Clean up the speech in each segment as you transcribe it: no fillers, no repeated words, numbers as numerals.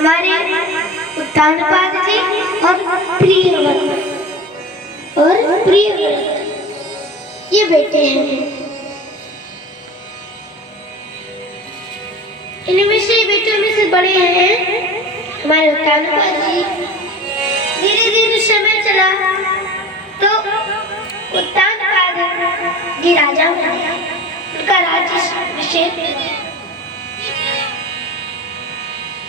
हमारे उत्तानपाद जी और प्रियव्रत ये बेटे हैं। इनमें से बेटों में से बड़े हैं हमारे उत्तानपाद जी। धीरे धीरे समय चला तो उत्तानपाद जी राजा बने, उनका राज्याभिषेक।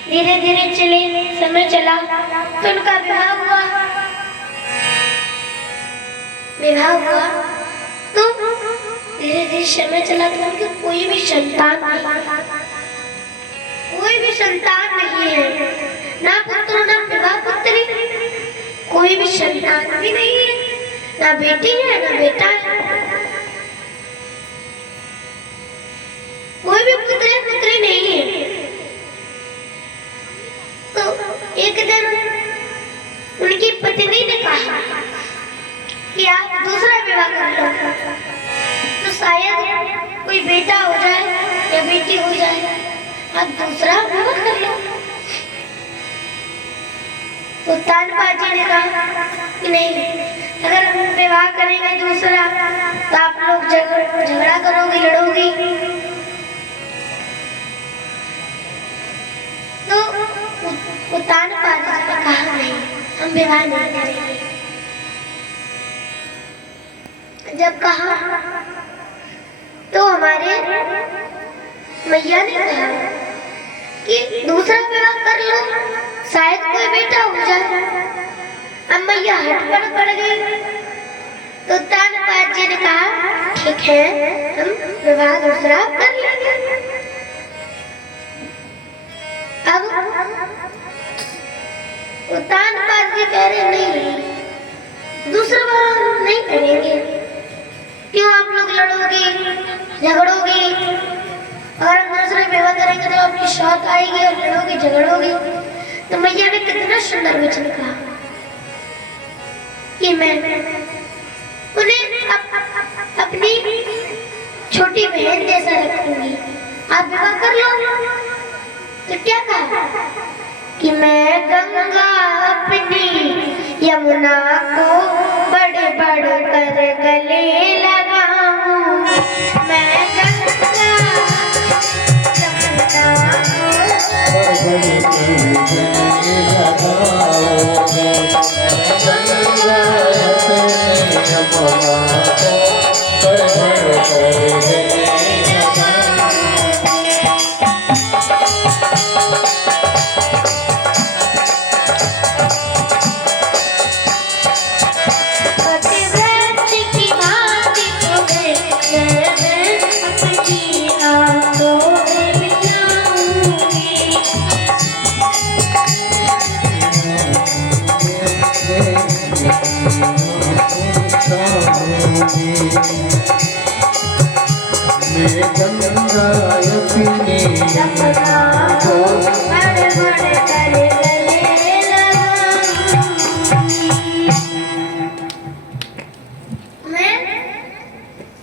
धीरे धीरे चले समय चला तो उनका विवाह हुआ तो धीरे धीरे समय चला तो उनके कोई भी संतान नहीं है, ना पुत्र ना विवाह पुत्री, कोई भी संतान भी नहीं है, ना बेटी है ना बेटा है, कोई भी पुत्री नहीं है। तो एक दिन उनकी पत्नी ने कहा कि आप दूसरा विवाह कर लो तो शायद कोई बेटा हो जाए या बेटी हो जाए, आप दूसरा विवाह कर लो। तो उत्तानपाद जी ने कहा कि नहीं, अगर हम विवाह करेंगे दूसरा तो आप लोग झगड़ा करोगे, लड़ोगी। तो उत्तानपाद जी ने कहा नहीं, हम विवाह नहीं करेंगे। जब कहा तो हमारे मैया ने कहा कि दूसरा विवाह कर लो, शायद कोई बेटा हो जाए। अब मैया हट पड़ गई। तो उत्तानपाद जी ने कहा ठीक है, हम विवाह दूसरा कर लेंगे। अब उत्तानपाद जी कह रहे नहीं, दूसरा विवाह नहीं करेंगे। क्यों आप लोग लड़ोगे, झगड़ोगे? अगर हम दूसरा विवाह करेंगे तो आपकी शौक आएगी और लड़ोगे, झगड़ोगे। तो मैया ने कितना सुंदर वचन कहा कि मैं उन्हें अपनी छोटी बहन जैसा रखूंगी, आप विवाह कर लो। तो क्या कहा कि मैं गंगा अपनी यमुना को बड़ बड़ कर गले लगाऊं, मैं गंगा मैं गंगा अपनी